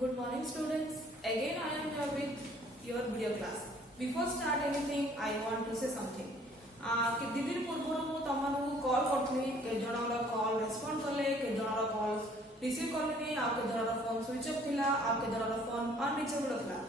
Good morning students. Again I am here with your video class. Before start anything I want to say something. कि दिन पूर्व मु तमनु call करथली के जनर call respond करले के जनर call receive करले आ के जनर फोन स्विच ऑफ थिला आ के जनर फोन अनरिचेबल थिला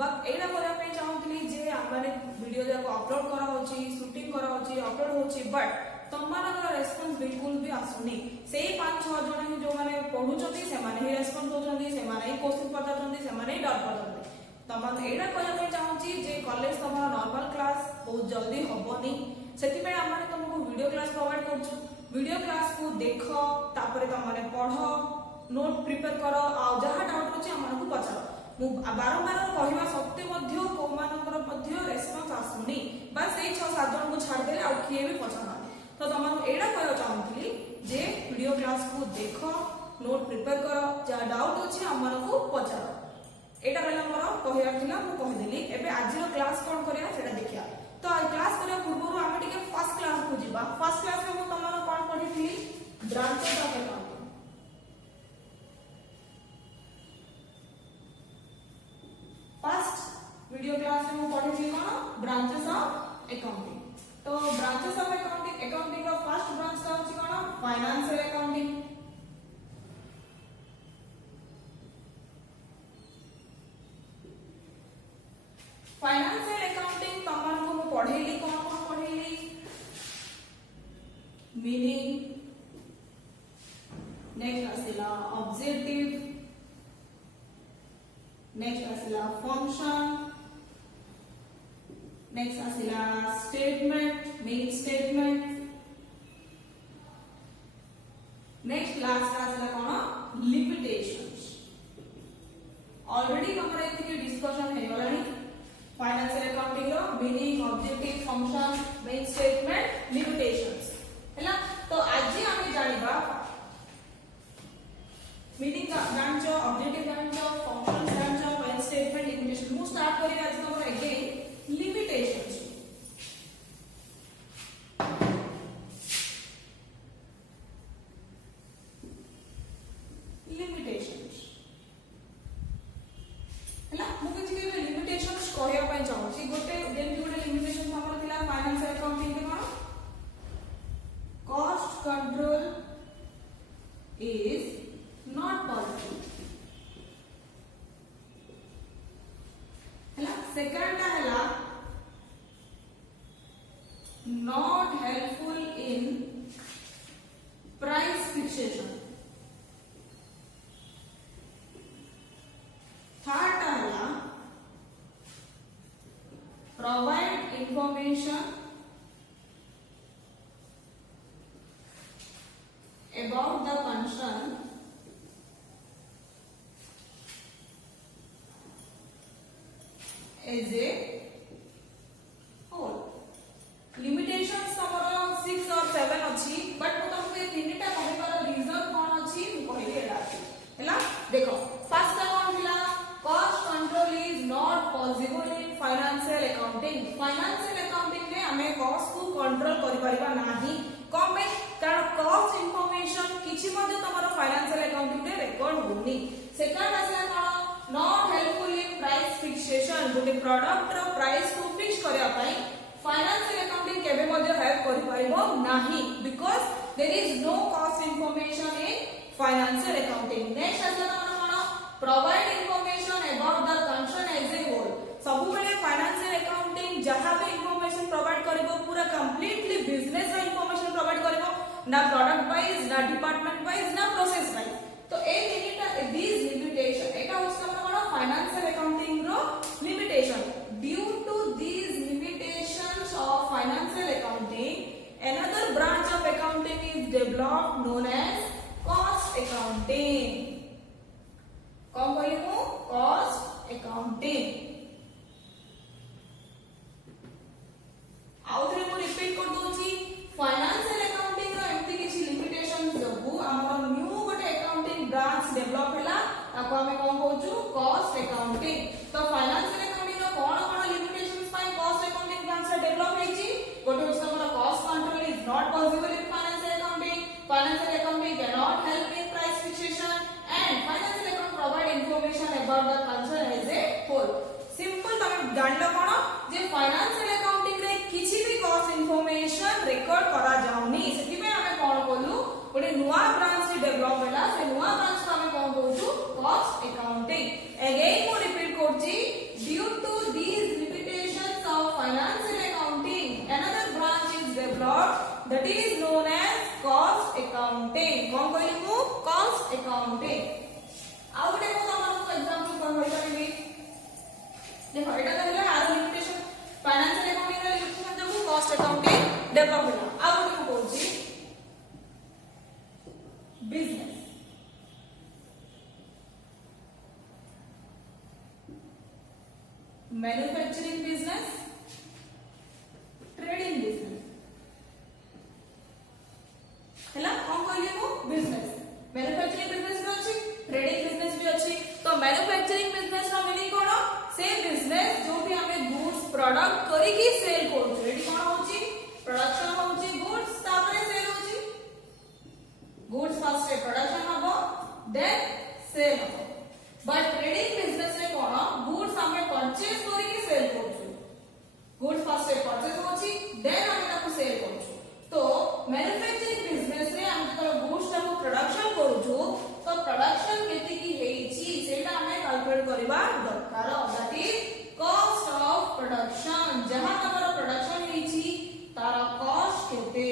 बट एडा करा पे चाहतली जे हमने वीडियो जाको अपलोड करा होची शूटिंग करा होची अपलोड होची बट तमनकर रेस्पॉन्स बिल्कुल भी आसुनी से 5-6 जन ही जो माने पढुचंती से माने ही रेस्पॉन्स होचंती से माने ही क्वेश्चन पढाचंती से माने ही डाउट पढाचंती तमन एडा कहया पे चाहूची जे कॉलेज तमन नॉर्मल क्लास बहुत जल्दी होबनी सेति पे हमने तुमको वीडियो क्लास प्रोवाइड करछु वीडियो क्लास को देखो तापरे तमने पढो नोट प्रिपेयर करो आ जहा डाउट होची हमन को पचारो मु बारंबार कहवा सत्य मध्य को मानकर मध्य रेस्पॉन्स आसुनी बस ए 6-7 जन को छाड़ देले आ किए भी पचारो तो तुम एडा कहया चाहूली जे वीडियो क्लास को देख नोट प्रिपेयर कर जहाँ डाउट अच्छे आम को पचार एटा कहला मोर कहया थिला मु कहि देली एबे आज रो क्लास कोन करिया सेटा देखिया तो आज क्लास करिया पूर्व आमे टिके फर्स्ट क्लास को जिबा फर्स्ट क्लास में मु तमरो कोन पढी थी branches of accounting first video class में मु पढी थी कोन ब्रांचेस ऑफ अकाउंटिंग तो ब्रांचेस ऑफ अकाउंटिंग का फर्स्ट ब्रांच का होची कोन फाइनेंशियल अकाउंटिंग फाइनेंशियल अकाउंटिंग तमन को पढेली कोन पढेली मीनिंग नेक्स्ट आसिला ऑब्जेक्टिव नेक्स्ट आसिला फंक्शन नेक्स्ट आसिला statement main statement next class का आसिला कोन लिमिटेशंस ऑलरेडी हमरे एथि डिस्कशन हे गलानी फाइनेंशियल अकाउंटिंग रो meaning objective function main statement limitations हैला तो आज हम जानिबा मीनिंग जानिचो ऑब्जेक्टिव जानिचो फंक्शन जानिचो मेन स्टेटमेंट लिमिटेशन मु स्टार्ट करी आज हमर अगेन लिमिटेशंस लिमिटेशंस हैला मु किछि के लिमिटेशंस कहया पय चाहूची गोटे जेन गोटे लिमिटेशन हमर थिला फाइनेंशियल अकाउंटिंग के कोन cost control is not possible हैला सेकंड हैला not helpful in price fixation third हैला provide information about the concern as a whole limitations तमरो 6 और 7 अछि बट मु तुमके तीनटा कहबार रीजन कोन अछि मु कहली एला हैला देखो फर्स्ट कोन थिला cost control is not possible in financial accounting में हमें कॉस्ट को कंट्रोल करि परिबा नाही कम में कारण कॉस्ट इंफॉर्मेशन किछि मध्ये तमरो फाइनेंशियल अकाउंटिंग में रिकॉर्ड होनी सेकंड आसला कोन not helpful in price fixation गोटे प्रोडक्ट रो प्राइस को फिक्स करया पई फाइनेंशियल अकाउंटिंग केबे मध्ये हेल्प करि परिबो नाही because there is no cost information in financial accounting next आसला तमरो कोन provide information about the concern as a whole सब बेले फाइनेंशियल अकाउंटिंग जहां भी इंफॉर्मेशन प्रोवाइड करबो पूरा कंप्लीटली बिजनेस रा इंफॉर्मेशन प्रोवाइड करबो ना प्रोडक्ट वाइज ना डिपार्टमेंट वाइज ना प्रोसेस वाइज तो ए लिमिट दीस लिमिटेशन एटा होस तमरो कोन फाइनेंशियल अकाउंटिंग रो limitation due to these of financial accounting another branch of accounting is developed known as cost accounting कौन बोली मु cost accounting आउथरे मु रिपीट कर दोची फाइनेंशियल अकाउंटिंग रो एम्ति किछि लिमिटेशन सबु हमर न्यू गोटे अकाउंटिंग ब्रांच डेवलप हैला ताको हमें कोन कहूछु cost accounting तो फाइनेंशियल अकाउंटिंग रो कोन लिमिटेशंस पाई cost accounting ब्रांच से डेवलप हेची गोटे उसका cost control is not possible in financial accounting cannot help in price fixation and financial account provide information about the concern as a whole. Simple तमे जानलो कोन जे financial accounting रे किछि भी cost information record करा जाउनी सेति में हमें कोन बोलू गोटे नुवा ब्रांच रे डेवलप होला से नुवा ब्रांच को हमें कोन बोलू कॉस्ट अकाउंटिंग अगेन को रिपीट करछि due to these limitations of financial accounting another branch is developed that is known as cost accounting कोन कहली मु cost accounting आ गोटे को हमर एग्जांपल कोन होई परिबी देखो एटा कहला आर लिमिटेशन फाइनेंशियल अकाउंटिंग रे लिमिटेशन जब कॉस्ट अकाउंटिंग डेवलप होला आ गोटे को कहछि business manufacturing business trading business हैला कोन कहली मु बिजनेस मैन्युफैक्चरिंग बिजनेस भी अछि ट्रेडिंग बिजनेस भी अछि तो मैन्युफैक्चरिंग बिजनेस रो मीनिंग कोन से बिजनेस जो भी हमें गुड्स प्रोडक्ट करी की सेल करछु रेडी कोन होची प्रोडक्शन होची गुड्स तापरे सेल होची गुड्स फर्स्ट प्रोडक्शन हबो देन सेल हबो बट ट्रेडिंग बिजनेस रे कोन गुड्स हमें परचेज करी की सेल करछु गुड्स फर्स्ट परचेज होची देन हमें ताको सेल करछु तो मैन्युफैक्चरिंग बिजनेस रे हम तो गुड्स ताको प्रोडक्शन करछु तो प्रोडक्शन केते की हेची सेटा हमें कैलकुलेट करबा दरकार that is cost of production जहां तमरा प्रोडक्शन हेची तारा कॉस्ट केते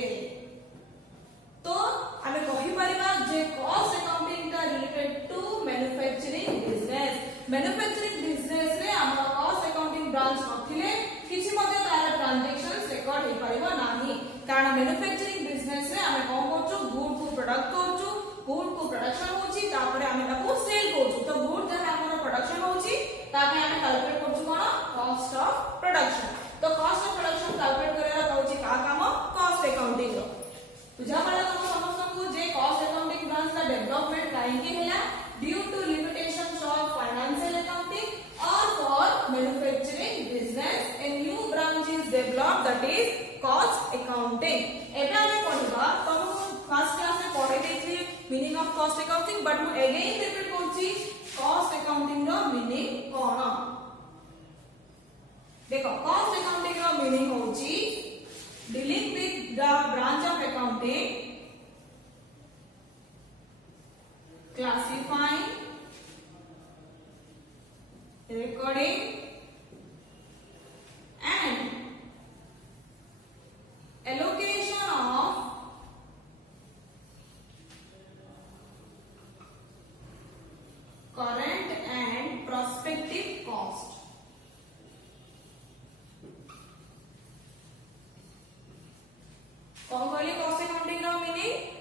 तो हमें कहि परिबा जे कॉस्ट अकाउंटिंग का रिलेटेड टू मैन्युफैक्चरिंग बिजनेस रे हमरा कॉस्ट अकाउंटिंग ब्रांच नथिले किछि मध्ये तारा ट्रांजैक्शंस रिकॉर्ड हे परिबा नाही कारण मैन्युफैक्चरिंग बिजनेस रे हमें कोन करछु गुड को प्रोडक्ट करछु गुड को प्रोडक्शन होची तापरे हमें ताको सेल करछु तो गुड जहां हमरा प्रोडक्शन होची ताके हमें कैलकुलेट करछु कोन कॉस्ट ऑफ प्रोडक्शन तो कॉस्ट ऑफ प्रोडक्शन कैलकुलेट करेला कहूची का काम कॉस्ट अकाउंटिंग रो बुझा पड़ा तुम समस्त को जे कॉस्ट अकाउंटिंग ब्रांच का डेवलपमेंट काहे के हैला due to limitations of financial accounting और for manufacturing business a new branch is developed that is cost accounting एबे हमें पढ़िबा तुम फर्स्ट क्लास में पढ़े देथि meaning of cost accounting but मु अगेन रिपीट करछि कॉस्ट अकाउंटिंग रो मीनिंग कोन देखो कॉस्ट अकाउंटिंग रो मीनिंग होछि dealing with the branch of accounting classifying recording and allocation of current and prospective cost cost accounting रो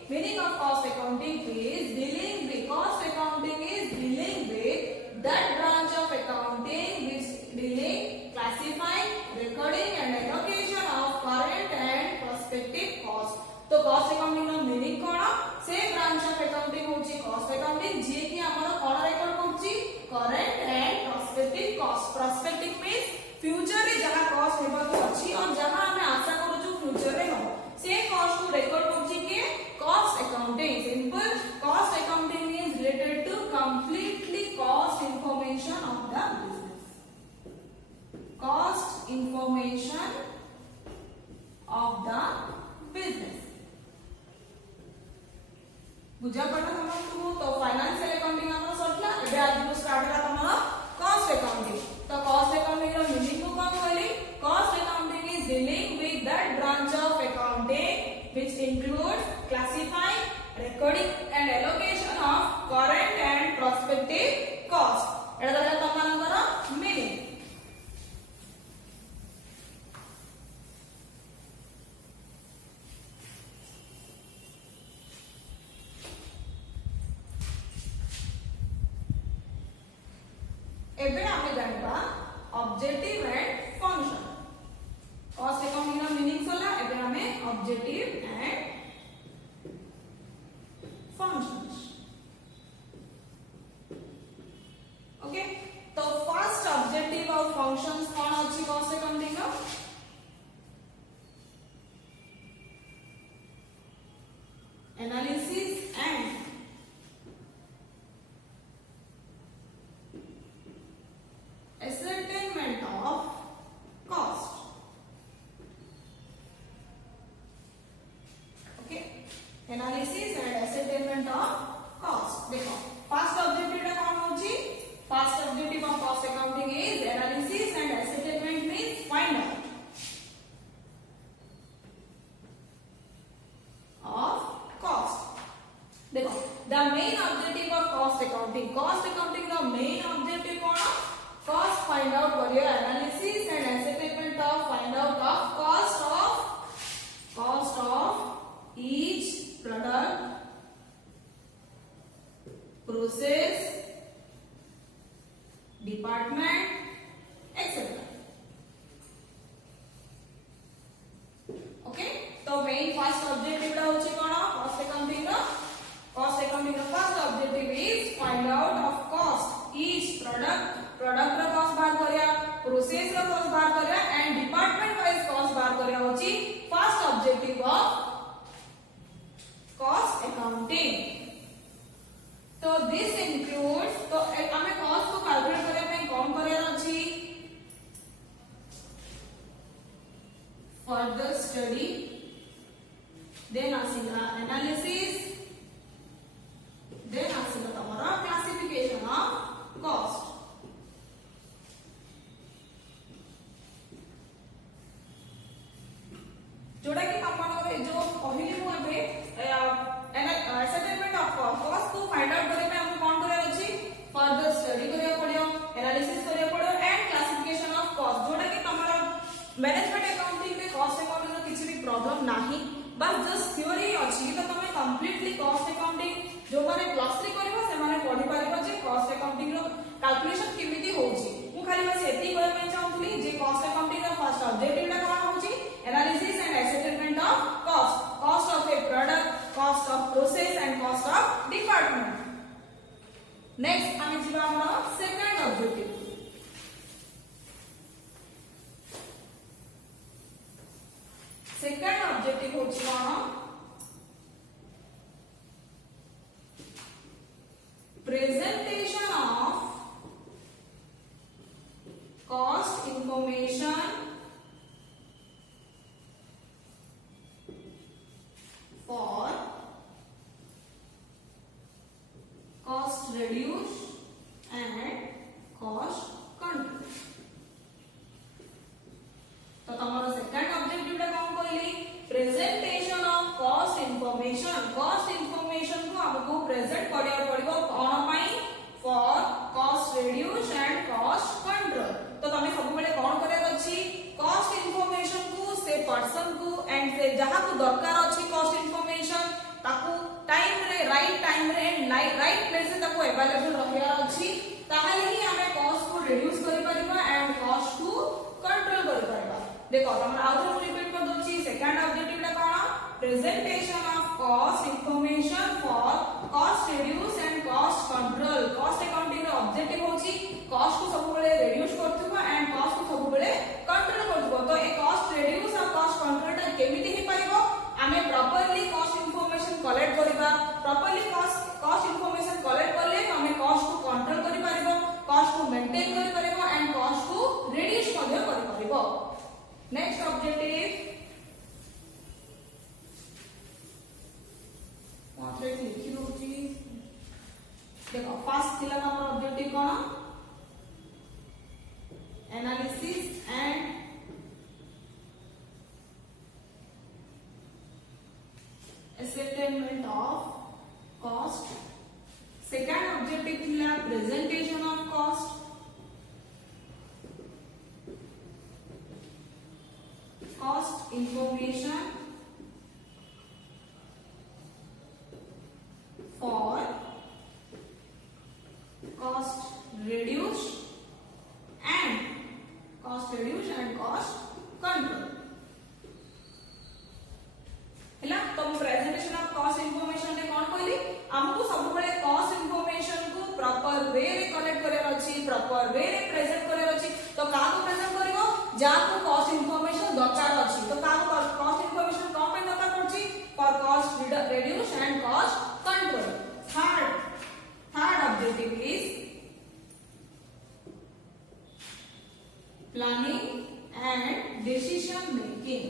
meaning of cost accounting is dealing with cost accounting is dealing with that branch of accounting which dealing classifying recording and allocation of current and prospective cost तो cost accounting रो meaning कोन से branch of accounting होची cost accounting जे कि हमर कोन record करची current and prospective cost prospective means future रे जहां cost हेबा तो अछि और जहां हमें आशा करू छु फ्यूचर रे हो से कॉस्ट को रिकॉर्ड करछि के cost accounting simple cost accounting is related to completely cost information of the business cost information of the business बुझा पड़ा समझ तो फाइनेंशियल अकाउंटिंग हमर सटला एबे आज जो स्टार्ट होला हमर कॉस्ट अकाउंटिंग तो कॉस्ट अकाउंटिंग रो मीनिंग को कोन कहली cost accounting is dealing with that branch of accounting which includes classifying, recording and allocation of current and prospective cost. एटा दला तमानकर meaning. एबे हमें जानबा objective and function cost accounting रो मीनिंग होला एबे हमें ऑब्जेक्टिव एंड फंक्शंस ओके तो first objective और फंक्शंस कोन अछि कॉस्ट अकाउंटिंग रो analysis and analysis and ascertainment of cost. देखो फर्स्ट ऑब्जेक्टिव टा कौन होची, first objective of cost accounting is analysis and ascertainment means find out of cost. देखो the main objective of cost accounting the main objective कौन, cost find out करियो, analysis and ascertainment of find out of cost of each product, process, department, etc. Okay, तो main first objective टा होची कोन, cost accounting row first objective is find out of cost each product row cost बाहर करिया, process रो cost बाहर करिया and department wise cost बाहर करिया होची first objective of cost accounting। तो this includes, तो हमें cost को कैलकुलेट करने में कौन करियर अछि, further study, then आसीला analysis, then आसीला तमरा classification of cost। जोड़ा कि तमरा जो पहले मु एबे एसेटमेंट ऑफ कॉस्ट को फाइंड आउट करे में हमको कौन करे अछि, फर्दर स्टडी करे पड़ियो, एनालिसिस करे पड़ियो एंड क्लासिफिकेशन ऑफ कॉस्ट। जोड़ा कि तमरा मैनेजमेंट अकाउंटिंग में कॉस्ट अकाउंटिंग रो किछि भी प्रॉब्लम नाही, बस जस्ट थ्योरी अछि। तो तमे कंप्लीटली कॉस्ट अकाउंटिंग जो माने प्लस 3 करबो से माने पढि पारिबो जे कॉस्ट अकाउंटिंग रो कैलकुलेशन केमिति होउची। मु खाली बस एति कहै में चाहूतली जे कॉस्ट अकाउंटिंग रो फर्स्ट ऑब्जेक्टिव ला कोन होउची, analysis and ascertainment of cost of a product, cost of process and cost of department। next আমি ଯିବା ଆମର second objective। second objective होउची कोन, presentation of cost information for cost reduce and cost control। तो तमरो second objective टा कोन कहली, presentation of cost information को हमको present करिया पड़िबो कोन पई, for cost reduce and cost control. तो तमे सब बेले कोन करिया अछि, कॉस्ट इंफॉर्मेशन को से पर्सन को एंड से जहा को दरकार अछि कॉस्ट इंफॉर्मेशन ताकू टाइम रे राइट टाइम रे एंड राइट प्लेस से ताकू अवेलेबल रहिया अछि, ताहाले ही हमें कॉस्ट को रिड्यूस करि परिबा एंड कॉस्ट को कंट्रोल करि परिबा। देखो हमरा आउटर रिपीट कर दोछि, सेकंड ऑब्जेक्टिव ला कोन, presentation of cost information for cost reduce and cost control. Cost accounting रो ऑब्जेक्टिव होछि कॉस्ट को सब बेले रिड्यूस करथुबा एंड कॉस्ट को सब बेले कंट्रोल करथुबा। तो ए कॉस्ट रिड्यूस और कॉस्ट कंट्रोल टा केमिति हे परिबो, हमें प्रॉपर्ली कॉस्ट इंफॉर्मेशन कलेक्ट करिबा, प्रॉपर्ली कॉस्ट इंफॉर्मेशन कलेक्ट करले हमें कॉस्ट को कंट्रोल करि परिबो, कॉस्ट को मेंटेन करि परिबो एंड कॉस्ट को रिड्यूस मध्य करि परिबो। नेक्स्ट ऑब्जेक्टिव मात्र लिखि दोछि। देखो फर्स्ट थिला हमर ऑब्जेक्टिव कोन, analysis and ascertainment of cost. Second objective थिला presentation of cost, cost information for cost reduce and cost control। हैला तो प्रेजेंटेशन ऑफ कॉस्ट इंफॉर्मेशन ने कोन कहली, हमको सब बेले कॉस्ट इंफॉर्मेशन को प्रॉपर वे रे कलेक्ट करे अछि, प्रॉपर वे रे प्रेजेंट करे अछि। तो का को प्रेजेंट करिवो, जा को कॉस्ट इंफॉर्मेशन दरकार अछि। तो का को कॉस्ट इंफॉर्मेशन कोन पे दरकार पड़छि, for cost reduce and cost control. Third objective is planning and decision making।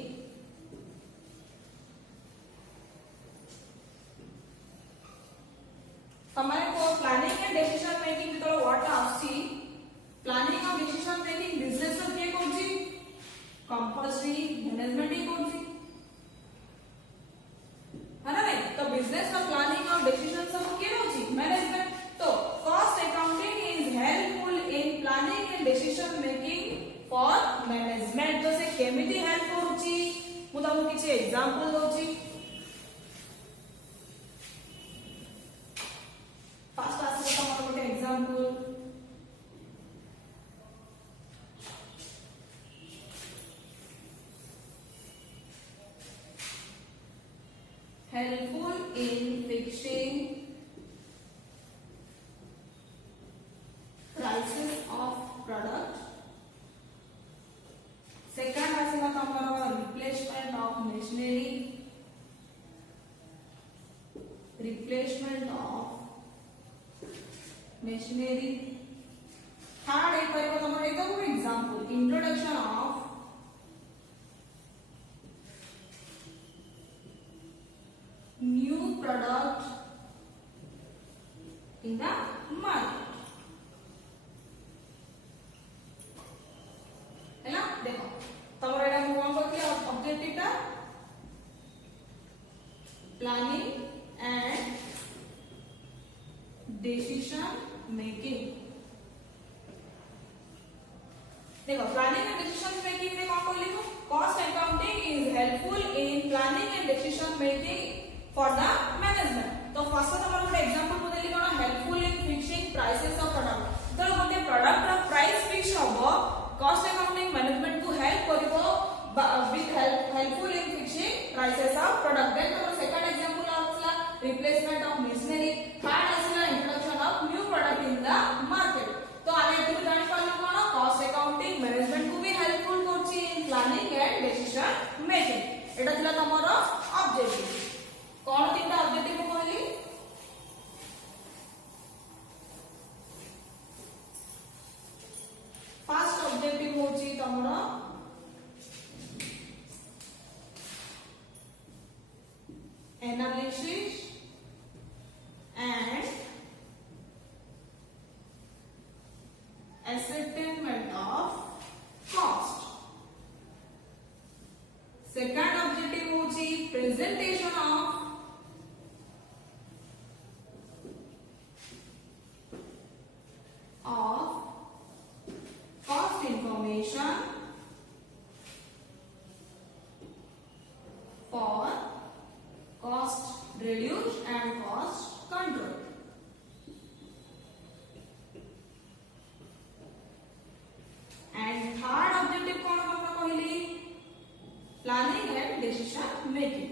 Word आसी प्लानिंग और डिसीजन मेकिंग बिजनेस रो के करछि कंपल्सरी मैनेजमेंट ही करछि है ना नहीं तो बिजनेस का प्लानिंग और डिसीजन सब के होछि मैनेजमेंट तो cost accounting is helpful in planning and decision making for management तो से केमिति हेल्प करूछि मु तमु किछि एग्जांपल दोछि फर्स्ट आसे तमर गोटे example helpful in fixing prices of product. Second आसेगा तमरा replacement of machinery, replacement of machinery. Third एक परिको तमरा एक तो example introduction of new product in the market है ना देखो तमरा एटा मु कोन करथि ऑब्जेक्टिव टा प्लानिंग एंड डिसीजन मेकिंग देखो प्लानिंग एंड डिसीजन मेकिंग रे कोन कहली तो cost accounting is helpful in planning and decision making for the management तो फर्स्ट तमरा गोटे एग्जांपल मु देली कोन helpful in fixing prices of product तो गोटे प्रोडक्ट रा प्राइस फिक्स होबो कॉस्ट अकाउंटिंग मैनेजमेंट को हेल्प करिवो with helpful in fixing prices of product then तमरा सेकंड एग्जांपल आसला रिप्लेसमेंट ऑफ मशीनरी थर्ड आसला introduction of new product in the market तो आमे एतु जानि पालो कोन कॉस्ट अकाउंटिंग मैनेजमेंट को भी हेल्पफुल करछि in planning and decision making एटा थिला तमरा ऑब्जेक्टिव कौन तीनटा ऑब्जेक्टिव को कहली फर्स्ट ऑब्जेक्टिव होची तमरा analysis and ascertainment of cost second objective होची presentation of cost information for cost reduce and cost control and third objective कौन हमने कहली प्लानिंग एंड डिसीजन मेकिंग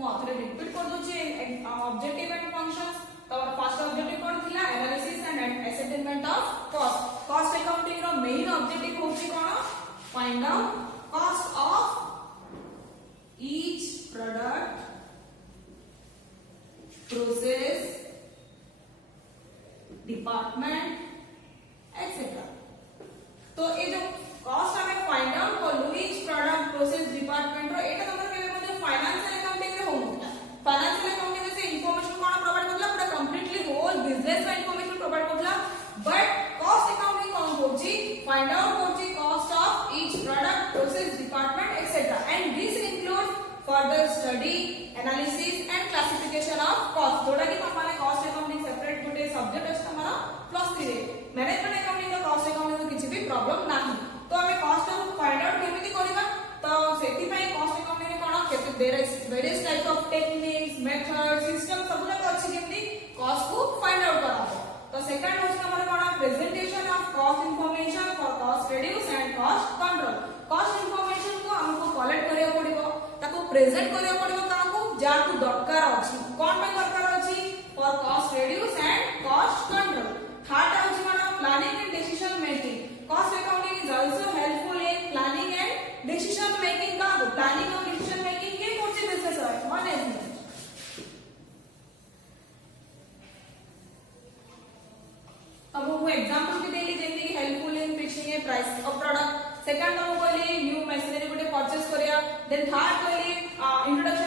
मोथरे रिपीट कर दोचे ऑब्जेक्टिव एंड फंक्शंस तो फर्स्ट ऑब्जेक्टिव कोन थिला analysis and assessment of cost cost accounting रो मेन ऑब्जेक्टिव होची कोन find out cost of each product process department etcetera तो ये जो कॉस्ट हमें फाइंड आउट करलु ईच प्रोडक्ट प्रोसेस डिपार्टमेंट रो एटा तमर केबे मध्ये फाइनेंशियल अकाउंटिंग रे होउता फाइनेंशियल अकाउंटिंग से इंफॉर्मेशन कोन प्रोवाइड करला पूरा कंप्लीटली होल बिजनेस का इंफॉर्मेशन प्रोवाइड करला बट कॉस्ट अकाउंटिंग कोन होची फाइंड आउट होची cost of each product process department etcetera and this include further study analysis and classification of cost जोड़ा कि तमाने कॉस्ट अकाउंटिंग सेपरेट गोटे subject अछि तमारा +3 रे मैनेजमेंट अकाउंटिंग का कॉस्ट अकाउंटिंग को किछि भी प्रॉब्लम नाही तो हमें कॉस्ट को फाइंड आउट केमिति करबा तो सेति पई कॉस्ट अकाउंटिंग रे कोन केते there is various type of techniques method system सब जक अछि केमिति कॉस्ट को फाइंड आउट कराबो तो सेकंड होछि हमर कोन presentation of cost information for cost reduce and cost control cost information को हमको कलेक्ट करिया पड़िबो ताको प्रेजेंट करिया पड़िबो काको जाकू दरकार अछि कोन पे दरकार अछि for cost reduce and cost control third होछि माना planning and decision making cost accounting is also helpful in planning and decision making का प्लानिंग और डिसीजन मेकिंग के कोनसे बिजनेस है मैनेजमेंट अब वो एग्जांपल भी देली जेंति कि helpful in fixing a price of product second हम कहली न्यू मशीनरी गोटे परचेस करिया देन थर्ड कहली introduction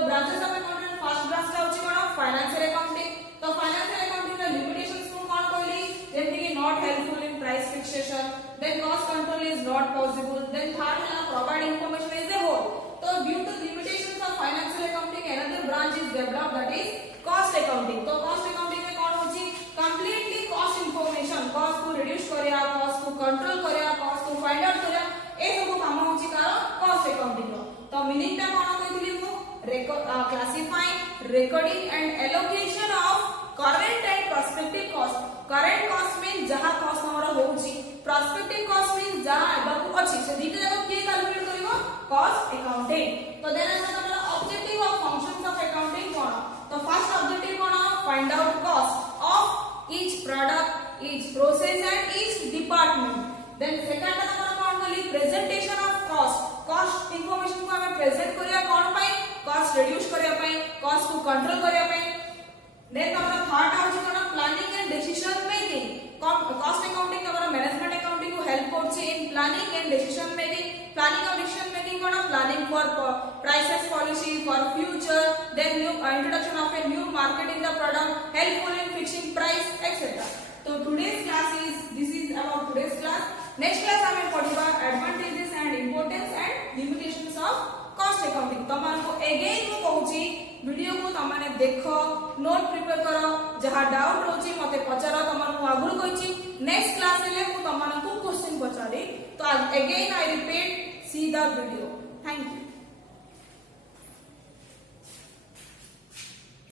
to branches of accounting first branch टा होची कोन फाइनेंशियल अकाउंटिंग तो फाइनेंशियल अकाउंटिंग रा लिमिटेशंस को कोन कहली जेमति कि not helpful in price fixation then cost control is not possible then third है provide information as a whole तो due to limitations of financial accounting another branch is developed that is cost accounting तो cost accounting में कोन होची completely cost information cost को reduce करिया cost को control करिया cost को फाइंड आउट करिया ए सब काम होची कार कॉस्ट अकाउंटिंग रो तो मीनिंग ता कोन कहथिली मु classifying recording and allocation of current and prospective cost current cost means जहां cost हमरो होउची prospective cost means जहां एबाकू अछि से दीटा जगह के कैलकुलेट करिवो cost accounting तो देन आसे तमरा objective of functions of accounting कोन तो फर्स्ट ऑब्जेक्टिव कोन find out cost of each product each process and each department then second number कोन कहली प्रेजेंटेशन ऑफ कॉस्ट इंफॉर्मेशन को हमें प्रेजेंट करिया कोन पाई कॉस्ट रिड्यूस करिया पाई कॉस्ट को कंट्रोल करिया पाई देन हमरा थर्ड आउट कोन planning and decision making cost accounting हमरा मैनेजमेंट अकाउंटिंग को हेल्प करछि in planning and decision making planning और डिसीजन मेकिंग कोन planning for prices policy for future then new introduction of a new market in the product helpful in fixing price etcetera तो today's class is this is about today's class next class हमें पढ़िबा advantages and importance and limitations of cost accounting तमन को again मु कहूची video को तमने देखो note prepare करो जहां डाउट रोची मते पचारो तमन को आगुर कहची नेक्स्ट क्लास ले मु तमन को क्वेश्चन पचारी तो again I repeat see the video thank you